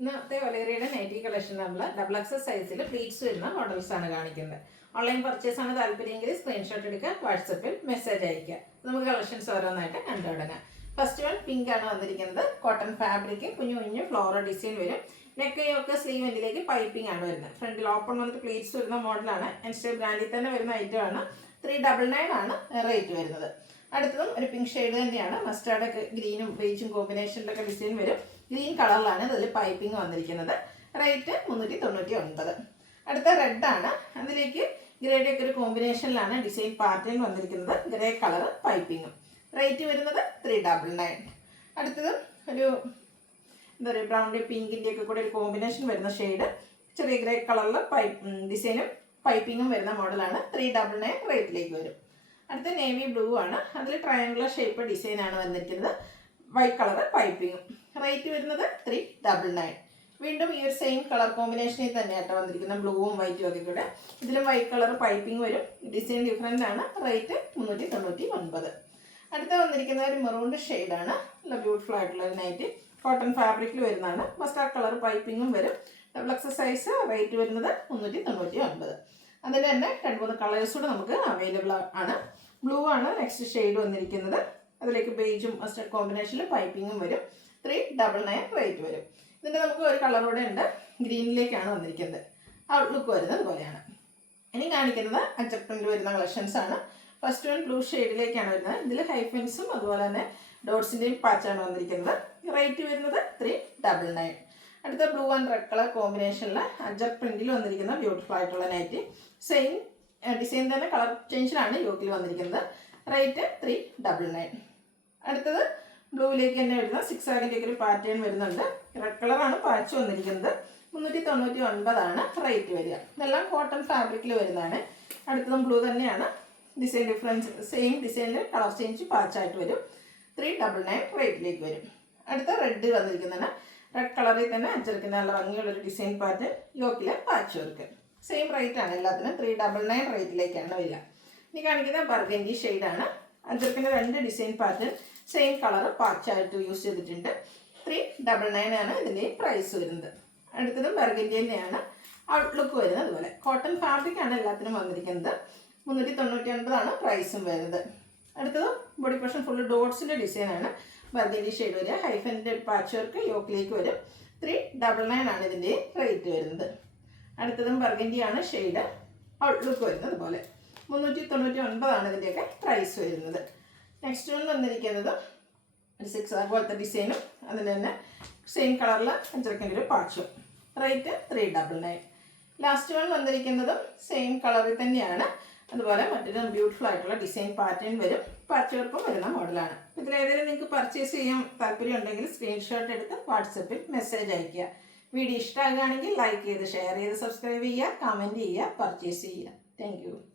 ഇന്നത്തെ ഒലേറിയുടെ nightie collection നമ്മൾ double XL സൈസിൽ പ്ലീറ്റ്സ് വരുന്ന മോഡൽസ് ആണ് കാണിക്കുന്നത്. ഓൺലൈൻ പർച്ചേസ് ആണ് താല്പര്യമെങ്കിൽ സ്ക്രീൻഷോട്ട് എടുക്കുക, വാട്സപ്പിൽ മെസ്സേജ് അയക്കുക. നമുക്ക് കളക്ഷൻസ് ഓരോന്നായിട്ട് കണ്ടു തുടങ്ങാം. ഫസ്റ്റ് വൺ പിങ്ക് ആണ് വന്നിരിക്കുന്നത്. കോട്ടൺ ഫാബ്രിക്, കുഞ്ഞു കുഞ്ഞു ഫ്ലോറൽ ഡിസൈൻ വരും. നെക്കയൊക്കെ സ്ലീവ് എൻഡിലേക്ക് പൈപ്പിംഗ് ആണ് വരുന്നത്. ഫ്രണ്ടിൽ ഓപ്പൺ വന്നിട്ട് പ്ലീറ്റ്സ് വരുന്ന മോഡലാണ്. എൻസ്റ്റേ ബ്രാൻഡിൽ തന്നെ വരുന്ന ഐറ്റമാണ്. 399 ആണ് റേറ്റ് വരുന്നത്. അടുത്തതും ഒരു പിങ്ക് ഷെയ്ഡ് തന്നെയാണ്. മസ്റ്റാർഡ് ഗ്രീനും ബേജും കോമ്പിനേഷനിലൊക്കെ ഡിസൈൻ വരും. ഗ്രീൻ കളറിലാണ് അതിൽ പൈപ്പിംഗ് വന്നിരിക്കുന്നത്. റേറ്റ് 399. അടുത്ത റെഡ് ആണ്. അതിലേക്ക് ഗ്രേയുടെ ഒക്കെ ഒരു കോമ്പിനേഷനിലാണ് ഡിസൈൻ പാറ്റേൺ വന്നിരിക്കുന്നത്. ഗ്രേ കളർ പൈപ്പിങ്ങും. റേറ്റ് വരുന്നത് 399. അടുത്തത് ഒരു എന്താ പറയുക, ബ്രൗണിൻ്റെ പിങ്കിൻ്റെ ഒക്കെ കൂടെ ഒരു കോമ്പിനേഷൻ വരുന്ന ഷെയ്ഡ്, ചെറിയ ഗ്രേ കളറിൽ ഡിസൈനും പൈപ്പിങ്ങും വരുന്ന മോഡലാണ്. 399 റേറ്റിലേക്ക് വരും. അടുത്ത നേവി ബ്ലൂ ആണ്. അതിൽ ട്രയാങ്കുലർ ഷേപ്പ് ഡിസൈനാണ് വന്നിരിക്കുന്നത്. വൈറ്റ് കളർ പൈപ്പിങ്ങും. റേറ്റ് വരുന്നത് 399. വീണ്ടും ഈ ഒരു സെയിം കളർ കോമ്പിനേഷനിൽ തന്നെയാട്ടോ വന്നിരിക്കുന്നത്. ബ്ലൂവും വൈറ്റും ഒക്കെ കൂടെ. ഇതിലും വൈറ്റ് കളർ പൈപ്പിംഗ് വരും. ഡിസൈൻ ഡിഫറെൻ്റ് ആണ്. റേറ്റ് 399. അടുത്ത വന്നിരിക്കുന്ന ഒരു മെറൂണിൻ്റെ ഷെയ്ഡാണ്. നല്ല ബ്യൂട്ടിഫുൾ ആയിട്ടുള്ള ഒരു നൈറ്റ്. കോട്ടൺ ഫാബ്രിക്കിൽ വരുന്നതാണ്. മസ്റ്റാർഡ് കളർ പൈപ്പിങ്ങും വരും. Double XL size. റേറ്റ് വരുന്നത് 399. അതിൽ തന്നെ 2-3 കളേഴ്സ് കൂടെ നമുക്ക് അവൈലബിൾ ആണ്. ബ്ലൂ ആണ് നെക്സ്റ്റ് ഷെയ്ഡ് വന്നിരിക്കുന്നത്. അതിലേക്ക് ബേജും മസ്റ്റർഡ് കോമ്പിനേഷനിൽ പൈപ്പിങ്ങും വരും. 399 റേറ്റ് വരും. ഇതിൻ്റെ നമുക്ക് ഒരു കളർ കൂടെ ഉണ്ട്. ഗ്രീനിലേക്കാണ് വന്നിരിക്കുന്നത്. ഔട്ട്ലുക്ക് വരുന്നത് പോലെയാണ്. ഇനി കാണിക്കുന്നത് അജക് പ്രിന്റ് വരുന്ന കളക്ഷൻസ് ആണ്. ഫസ്റ്റ് വൺ ബ്ലൂ ഷെയ്ഡിലേക്കാണ് വരുന്നത്. ഇതിൽ ഹൈഫൻസും അതുപോലെ തന്നെ ഡോട്ട്സിൻ്റെയും പാച്ചാണ് വന്നിരിക്കുന്നത്. റേറ്റ് വരുന്നത് 399. അടുത്ത ബ്ലൂ ആൻഡ് റെഡ് കളർ കോമ്പിനേഷനിൽ അജക് പ്രിന്റിൽ വന്നിരിക്കുന്ന ബ്യൂട്ടിഫുൾ ആയിട്ടുള്ള നൈറ്റി. സെയിം ഡിസൈൻ തന്നെ കളർ ചേഞ്ചിലാണ് യോക്കിൽ വന്നിരിക്കുന്നത്. റേറ്റ് 399. അടുത്തത് ബ്ലൂവിലേക്ക് തന്നെ വരുന്ന 6 ആഗിൻ്റെ ഒക്കെ ഒരു പാറ്റേൺ വരുന്നുണ്ട്. റെഡ് കളറാണ് പാച്ച് വന്നിരിക്കുന്നത്. 399 ആണ് റേറ്റ് വരിക. ഇതെല്ലാം കോട്ടൺ ഫാബ്രിക്കിൽ വരുന്നതാണ്. അടുത്തതും ബ്ലൂ തന്നെയാണ്. ഡിസൈൻ ഡിഫറൻസ് സെയിം ഡിസൈനിൽ കളർ ചേഞ്ച് പാച്ചായിട്ട് വരും. 399 റേറ്റിലേക്ക് വരും. അടുത്ത റെഡ് വന്നിരിക്കുന്നതാണ്. റെഡ് കളറിൽ തന്നെ അച്ചടിക്കുന്ന നല്ല ഭംഗിയുള്ളൊരു ഡിസൈൻ പാറ്റേൺ. യോക്കിലെ പാച്ച് വർക്ക്. സെയിം റേറ്റ് ആണ് എല്ലാത്തിനും. 399 റേറ്റിലേക്കാണ് വരിക. ഇനി കാണിക്കുന്ന ബർഗൻഡി ഷെയ്ഡാണ്. അച്ചടിക്കുന്ന 2 ഡിസൈൻ പാറ്റേൺ സെയിം കളർ പാച്ചായിട്ട് യൂസ് ചെയ്തിട്ടുണ്ട്. 399 ആണ് ഇതിൻ്റെ പ്രൈസ് വരുന്നത്. അടുത്തതും ബർഗൻഡി തന്നെയാണ്. ഔട്ട്ലുക്ക് വരുന്നത് അതുപോലെ. കോട്ടൺ ഫാബ്രിക് ആണ് എല്ലാത്തിനും വന്നിരിക്കുന്നത്. 399 ആണ് പ്രൈസും വരുന്നത്. അടുത്തത് ബോഡി പോർഷൻ ഫുള്ള് ഡോട്ട്സിൻ്റെ ഡിസൈനാണ്. ബർഗൻഡി ഷെയ്ഡ് വരിക. ഹൈഫൻ്റെ പാച്ച് വർക്ക് യോക്കിലേക്ക് വരും. 399 ആണ് ഇതിൻ്റെ റേറ്റ് വരുന്നത്. അടുത്തതും ബർഗൻഡിയാണ് ഷെയ്ഡ്. ഔട്ട്ലുക്ക് വരുന്നത് അതുപോലെ. 399 ആണ് ഇതിൻ്റെയൊക്കെ പ്രൈസ് വരുന്നത്. നെക്സ്റ്റ് വൺ വന്നിരിക്കുന്നത് ഒരു 6 പോലത്തെ ഡിസൈനും അതിന് തന്നെ സെയിം കളറിൽ അഞ്ചരക്കിൻ്റെ ഒരു പാച്ചും. റേറ്റ് 399. ലാസ്റ്റ് വൺ വന്നിരിക്കുന്നതും സെയിം കളറിൽ തന്നെയാണ്. അതുപോലെ മറ്റൊരു ബ്യൂട്ടിഫുൾ ആയിട്ടുള്ള ഡിസൈൻ പാറ്റേൺ വരും. പാച്ച് വർക്കും വരുന്ന മോഡലാണ്. ഇതിലേതെങ്കിലും നിങ്ങൾക്ക് പർച്ചേസ് ചെയ്യാൻ താല്പര്യം ഉണ്ടെങ്കിൽ സ്ക്രീൻഷോട്ട് എടുത്ത് വാട്സപ്പിൽ മെസ്സേജ് അയയ്ക്കുക. വീഡിയോ ഇഷ്ടമാകുകയാണെങ്കിൽ ലൈക്ക് ചെയ്ത് ഷെയർ ചെയ്ത് സബ്സ്ക്രൈബ് ചെയ്യുക, കമൻറ്റ് ചെയ്യുക, പർച്ചേസ് ചെയ്യുക. താങ്ക്